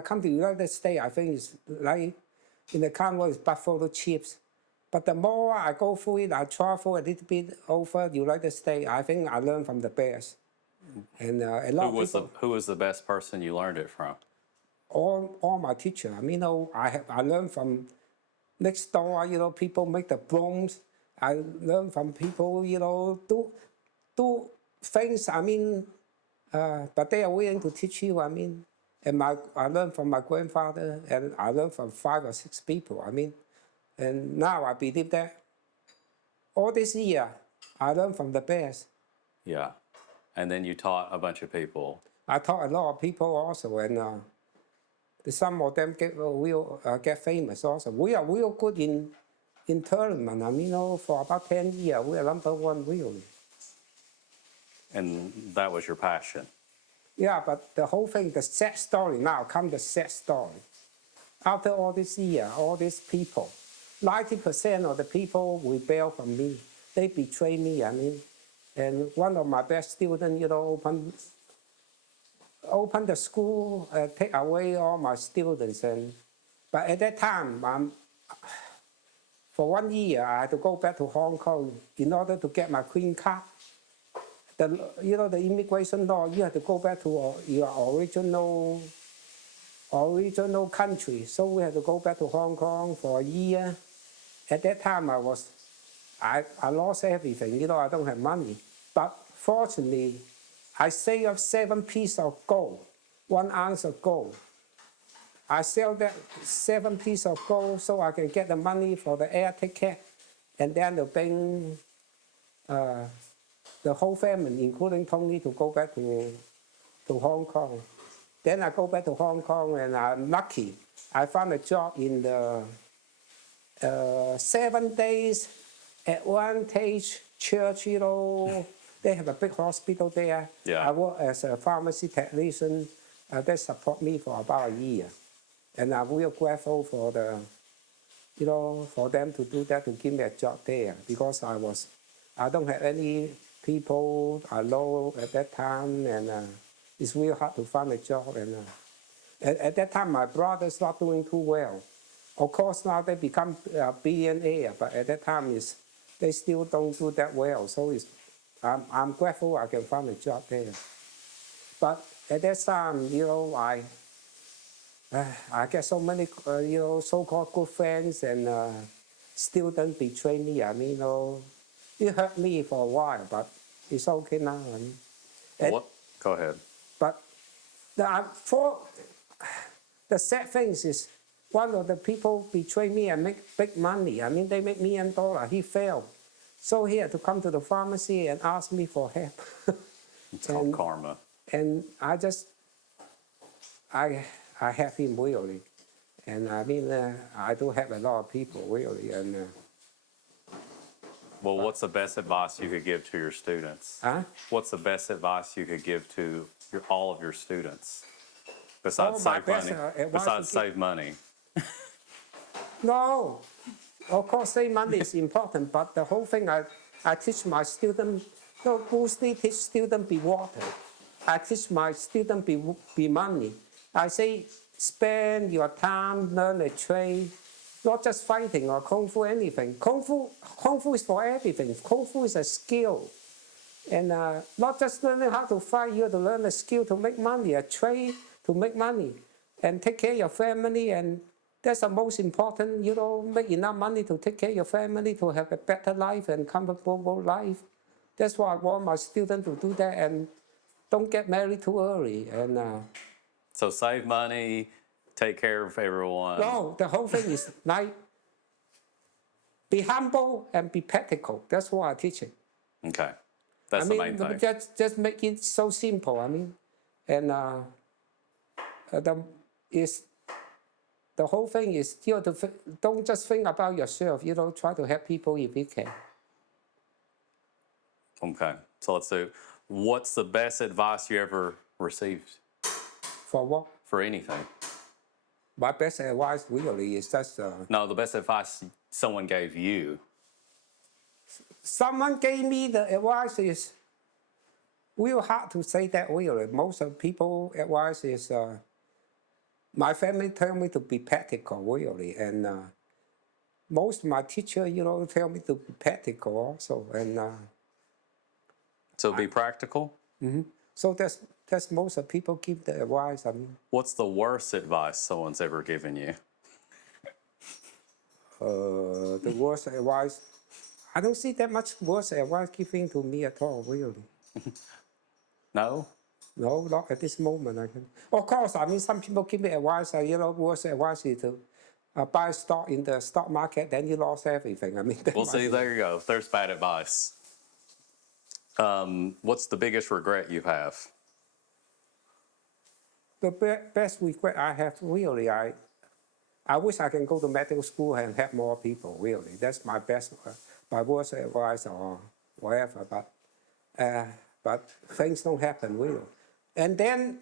come to the United States, I think it's like in the country it's buffalo chips. But the more I go through it, I travel a little bit over the United States. I think I learned from the best. And a lot of people, who was the best person you learned it from? all my teachers. I mean, I learned from next door. People make the brooms. I learned from people. Do things. I mean, but they are willing to teach you. I mean, and I learned from my grandfather, and I learned from 5 or 6 people. I mean, and now I believe that all this year I learned from the best. Yeah, and then you taught a bunch of people. I taught a lot of people also, and some of them get famous also. We are real good in tournament. I mean, for about 10 years, we are #1 really. And that was your passion. Yeah, but the whole thing, the sad story now, come the sad story. After all this year, all these people, 90% of the people rebel from me. They betray me, I mean. And one of my best students, open the school, take away all my students. But at that time, for 1 year, I had to go back to Hong Kong in order to get my green card. The immigration law, you have to go back to your original country. So we had to go back to Hong Kong for 1 year. At that time, I lost everything. I don't have money. But fortunately, I saved up 7 pieces of gold, 1 ounce of gold. I sell that 7 pieces of gold so I can get the money for the air ticket, and then to bring the whole family, including Tony, to go back to Hong Kong. Then I go back to Hong Kong, and I'm lucky. I found a job in the 7 days Advantage Church, they have a big hospital there. Yeah. I work as a pharmacy technician. They support me for about a year. And I'm real grateful for for them to do that, to give me a job there, because I don't have any people I know at that time, and it's real hard to find a job. And at that time, my brother's not doing too well. Of course, now they become billionaire, but at that time, they still don't do that well. So I'm grateful I can find a job there. But at that time, I get so many, so-called good friends, and students betray me. I mean, it hurt me for a while, but it's okay now. I mean, What? Go ahead. but the sad thing is, one of the people betray me and make big money. I mean, they make $1,000,000. He failed. So he had to come to the pharmacy and ask me for help. It's called karma. And I have him really. And I mean, I do have a lot of people really. And Well, what's the best advice you could give to your students? Huh? What's the best advice you could give to all of your students? Besides my save best, money. advice Besides to give- save money. No, of course, save money is important, but the whole thing I teach my students, Bruce Lee teach students be water. I teach my students be money. I say spend your time, learn a trade, not just fighting or kung fu, anything. Kung fu is for everything. Kung fu is a skill. And not just learning how to fight, you have to learn a skill to make money, a trade to make money, and take care of your family. And that's the most important, make enough money to take care of your family, to have a better life and comfortable life. That's why I want my students to do that, and don't get married too early. And So save money, take care of everyone. no, the whole thing is like, be humble and be practical. That's what I teach it. Okay. That's I the mean, main thing. just make it so simple. I mean, and the whole thing is don't just think about yourself. Try to help people if you can. Okay. So let's do, what's the best advice you ever received For what? for anything? My best advice really is just No, the best advice someone gave you. someone gave me the advice is real hard to say that really. Most of people advice is my family tell me to be practical really, and most of my teacher tell me to be practical also, and So be practical. so that's most of people give the advice. I mean, What's the worst advice someone's ever given you? the worst advice, I don't see that much worst advice given to me at all really. No? No, not at this moment. Of course, I mean, some people give me advice, worst advice is to buy stock in the stock market, then you lost everything. I mean, Well, see, there you go. There's bad advice. What's the biggest regret you have? The best regret I have really, I wish I can go to medical school and help more people, really. That's my best, my worst advice or whatever, but things don't happen, really. And then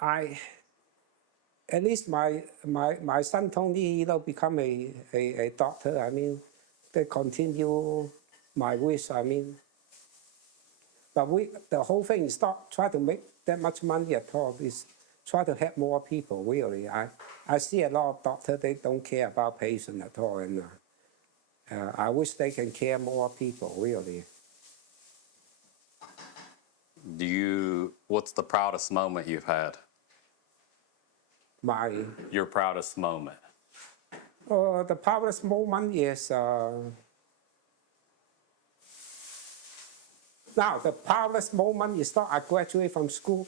at least my son told me, become a doctor. I mean, they continue my wish, I mean. But the whole thing is not try to make that much money at all. It's try to help more people, really. I see a lot of doctors, they don't care about patients at all. And I wish they can care more people, really. What's the proudest moment you've had? Your proudest moment? The proudest moment is, now the proudest moment is not I graduate from school,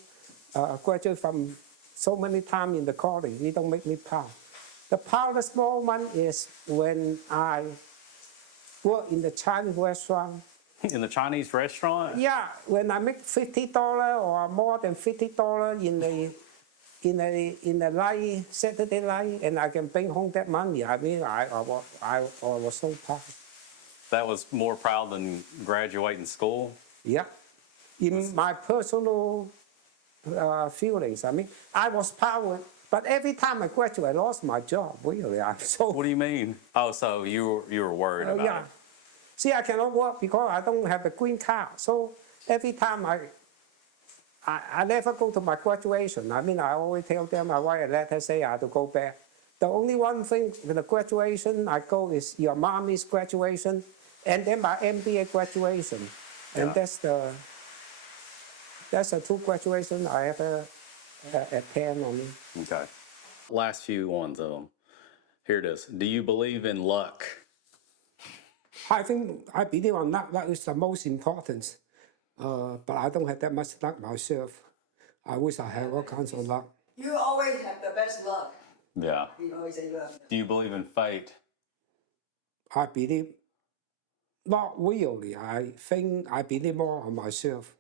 graduate from so many times in the college, it don't make me proud. The proudest moment is when I work in the Chinese restaurant. In the Chinese restaurant? Yeah, when I make $50 or more than $50 in the night, Saturday night, and I can bring home that money. I mean, I was so proud. That was more proud than graduating school? Yeah. in my personal feelings. I mean, I was proud, but every time I graduate, I lost my job. Really, I'm so. What do you mean? Oh, so you were worried about Yeah. it. See, I cannot work because I don't have a green card. So every time I never go to my graduation. I mean, I always tell them I write a letter say I have to go back. The only one thing with the graduation I go is your mommy's graduation, and then my MBA graduation, and Yeah. that's the two graduations I ever attend on. Okay. Last few ones of them. Here it is. Do you believe in luck? I think I believe on luck. Luck is the most important. But I don't have that much luck myself. I wish I had all kinds of luck. You always have the best luck. Yeah. You always say luck. Do you believe in fate? I believe not really. I think I believe more on myself.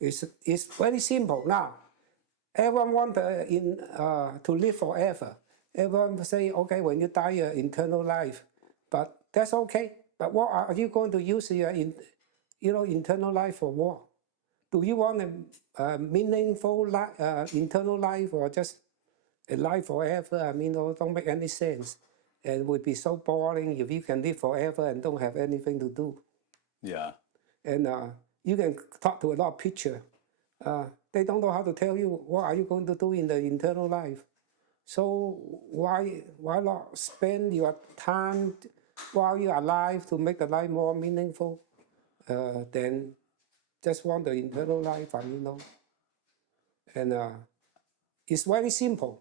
It's very simple now. Everyone wants to live forever. Everyone say, okay, when you die, eternal life. But that's okay. But what are you going to use your internal life for what? Do you want a meaningful internal life or just a life forever? I mean, it don't make any sense. And it would be so boring if you can live forever and don't have anything to do. Yeah. And you can talk to a lot of preachers. They don't know how to tell you what are you going to do in the internal life. So why not spend your time while you're alive to make the life more meaningful than just want the internal life, And it's very simple.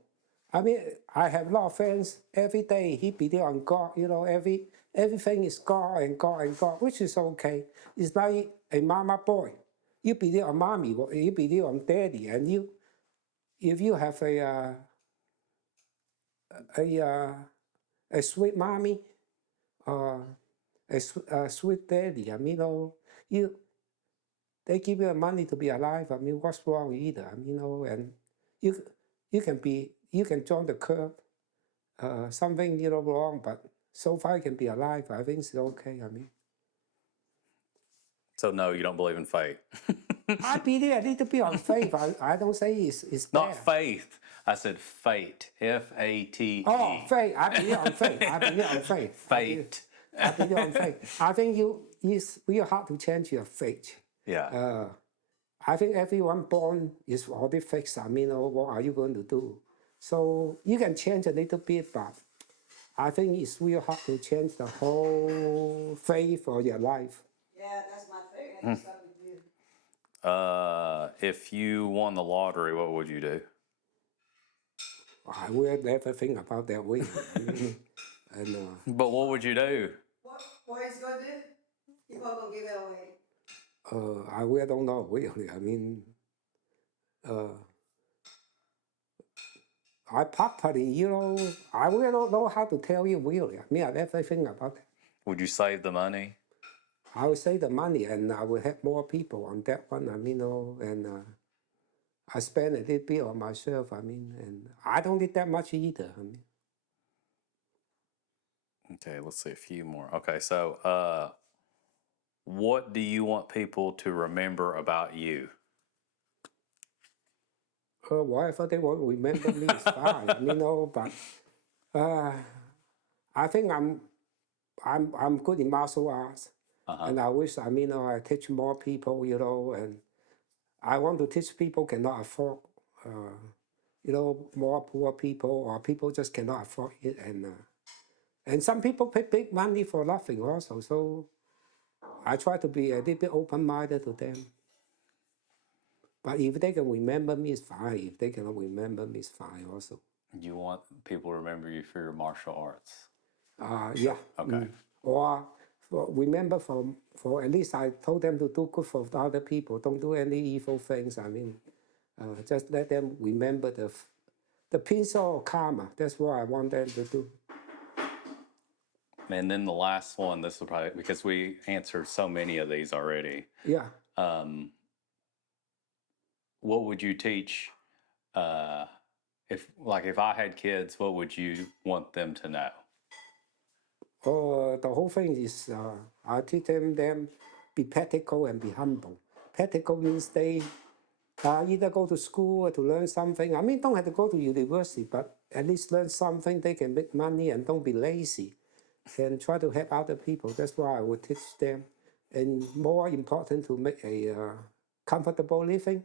I mean, I have a lot of friends. Every day he believe on God. Everything is God and God and God, which is okay. It's like a mama boy. You believe on mommy, you believe on daddy, and if you have a sweet mommy, a sweet daddy, they give you money to be alive. I mean, what's wrong either? And you can join the club. Something wrong, but so far you can be alive. I think it's okay. So no, you don't believe in fate. I believe a little bit on faith. I don't say it's bad. Not faith. I said fate. F-A-T-E. Oh, faith. I believe on faith. I believe on faith. Fate. I believe on faith. I think it's real hard to change your fate. Yeah. I think everyone born is already fixed. What are you going to do? So you can change a little bit, but I think it's real hard to change the whole faith for your life. Yeah, that's my thing. I just start with you. If you won the lottery, what would you do? I will never think about that way. And But what would you do? What he's going to do? He probably going to give it away. I really don't know, really. I probably, I really don't know how to tell you, really. I never think about it. Would you save the money? I would save the money and I will have more people on that one, and I spend a little bit on myself, and I don't need that much either. Okay, let's see a few more. Okay, so what do you want people to remember about you? Whatever they want to remember me is fine, but I think I'm good in martial arts. And I wish, I teach more people, and I want to teach people cannot afford, more poor people or people just cannot afford it. And some people pay big money for nothing also. So I try to be a little bit open-minded to them. But if they can remember me, it's fine. If they cannot remember me, it's fine also. You want people to remember you for your martial arts? Yeah. Okay. Or remember for at least I told them to do good for other people. Don't do any evil things. Just let them remember the principle of karma. That's what I want them to do. And then the last one, this will probably, because we answered so many of these already. Yeah. What would you teach, if I had kids, what would you want them to know? The whole thing is I teach them be practical and be humble. practical means they either go to school or to learn something. I mean, don't have to go to university, but at least learn something. They can make money and don't be lazy and try to help other people. That's why I would teach them. And more important, to make a comfortable living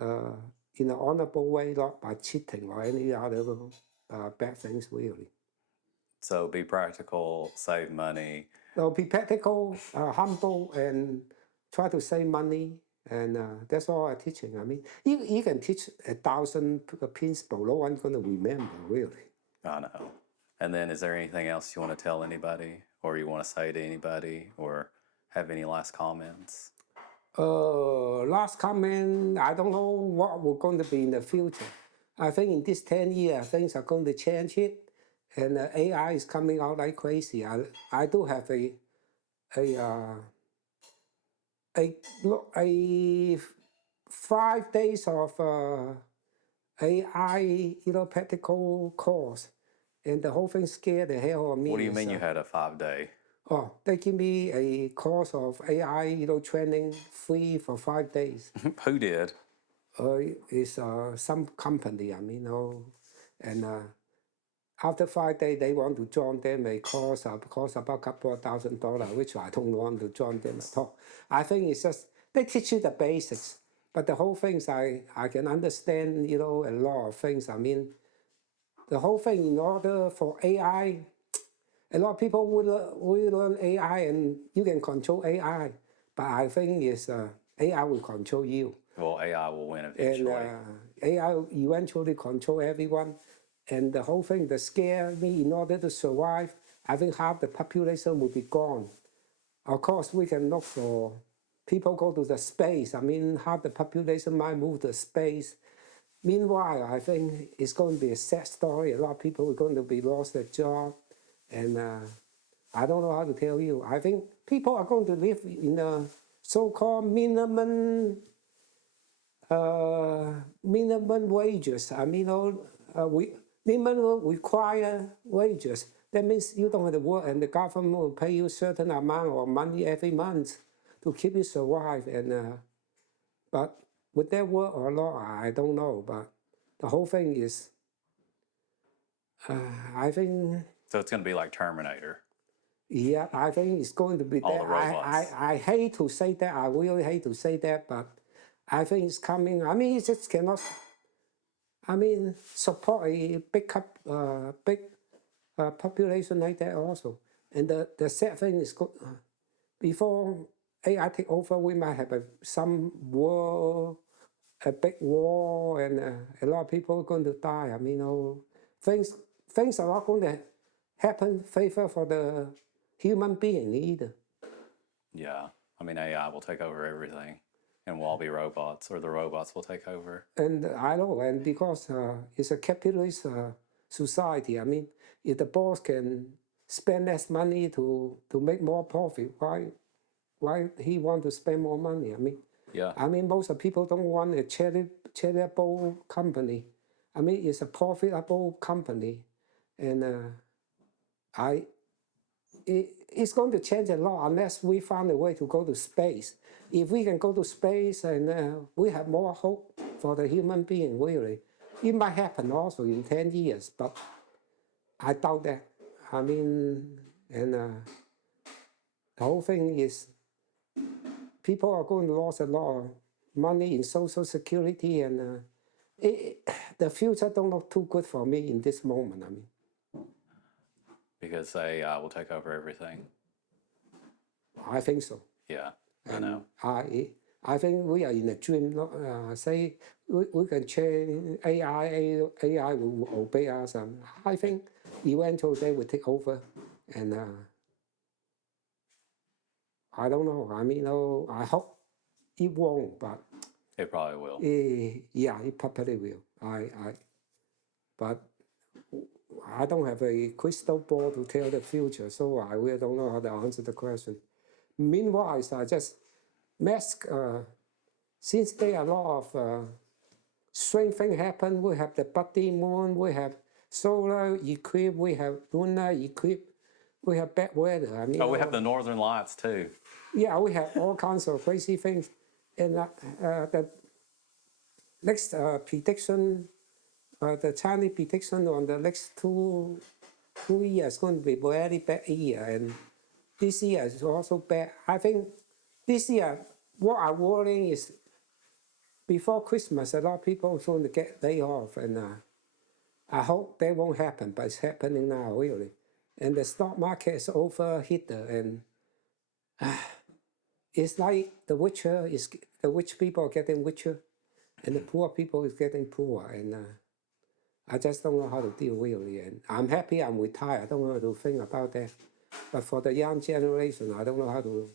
in an honorable way, not by cheating or any other bad things, really. So be practical, save money. So be practical, humble, and try to save money. And that's all I'm teaching. I mean, you can teach 1,000 principles, no one's going to remember, really. I know. And then is there anything else you want to tell anybody or you want to say to anybody or have any last comments? Last comment, I don't know what we're going to be in the future. I think in this 10 years, things are going to change it. And AI is coming out like crazy. I do have a 5 days of AI, practical course, and the whole thing scared the hell out of me. What do you mean you had a 5-day? Oh, they give me a course of AI, training free for 5 days. Who did? It's some company, and after 5 days, they want to join them a course cost about a couple of $1,000, which I don't want to join them at all. I think it's just, they teach you the basics, but the whole things I can understand, a lot of things. I mean, the whole thing, in order for AI, a lot of people will learn AI and you can control AI, but I think it's AI will control you. Well, AI will win eventually. And AI will eventually control everyone. And the whole thing that scared me, in order to survive, I think half the population will be gone. Of course, we can look for people go to the space. I mean, half the population might move to space. Meanwhile, I think it's going to be a sad story. A lot of people are going to be lost their job. And I don't know how to tell you. I think people are going to live in a so-called minimum wages. I mean, minimum required wages. That means you don't have to work, and the government will pay you a certain amount of money every month to keep you survive. And but would that work or not? I don't know. But the whole thing is, I think. So it's going to be like Terminator. Yeah, I think it's going to be All that. the robots. I hate to say that. I really hate to say that, but I think it's coming. I mean, it just cannot. I mean, support a big population like that also. And the sad thing is, before AI take over, we might have some war, a big war, and a lot of people are going to die. I mean, things are not going to happen favor for the human being either. Yeah. I mean, AI will take over everything and we'll all be robots, or the robots will take over. And I know, and because it's a capitalist society, I mean, if the boss can spend less money to make more profit, why he want to spend more money? I mean, Yeah. I mean, most of people don't want a charitable company. I mean, it's a profitable company, and it's going to change a lot unless we find a way to go to space. If we can go to space, and we have more hope for the human being, really. It might happen also in 10 years, but I doubt that. I mean, and the whole thing is, people are going to lose a lot of money in Social Security, and the future don't look too good for me in this moment. I mean, Because AI will take over everything. I think so. Yeah, I know. I think we are in a dream. Say we can change AI will obey us. I think eventually they will take over, and I don't know. I mean, I hope it won't, but It probably will. yeah, it probably will. But I don't have a crystal ball to tell the future, so I really don't know how to answer the question. Meanwhile, I just mask. Since there are a lot of strange things happen, we have the bloody moon, we have solar eclipse, we have lunar eclipse, we have bad weather. I mean, Oh, we have the Northern Lights too. yeah, we have all kinds of crazy things. And the next prediction, the Chinese prediction on the next 2 years going to be very bad year, and this year is also bad. I think this year, what I'm worrying is before Christmas, a lot of people are going to get laid off, and I hope that won't happen, but it's happening now, really. And the stock market is overheated, and it's like the rich people are getting richer, and the poor people is getting poorer, and I just don't know how to deal really. And I'm happy I'm retired. I don't know how to think about that. But for the young generation, I don't know how to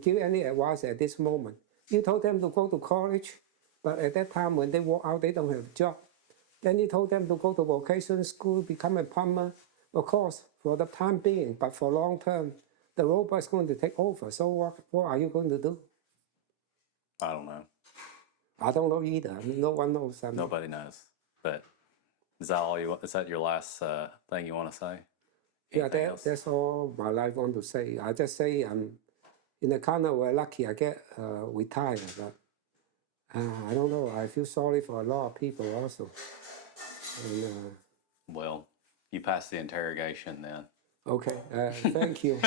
give any advice at this moment. You told them to go to college, but at that time when they walk out, they don't have a job. Then you told them to go to vocation school, become a plumber. Of course, for the time being, but for long term, the robot's going to take over. So what are you going to do? I don't know. I don't know either. I mean, no one knows. I mean, Nobody knows. But is that all you? Is that your last thing you want to say? yeah, Anything else? that's all my life want to say. I just say I'm in a kind of way lucky I get retired, but I don't know. I feel sorry for a lot of people also. And, Well, you passed the interrogation then. okay, thank you.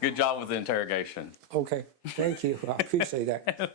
Good job with the interrogation. Okay, thank you. I appreciate that.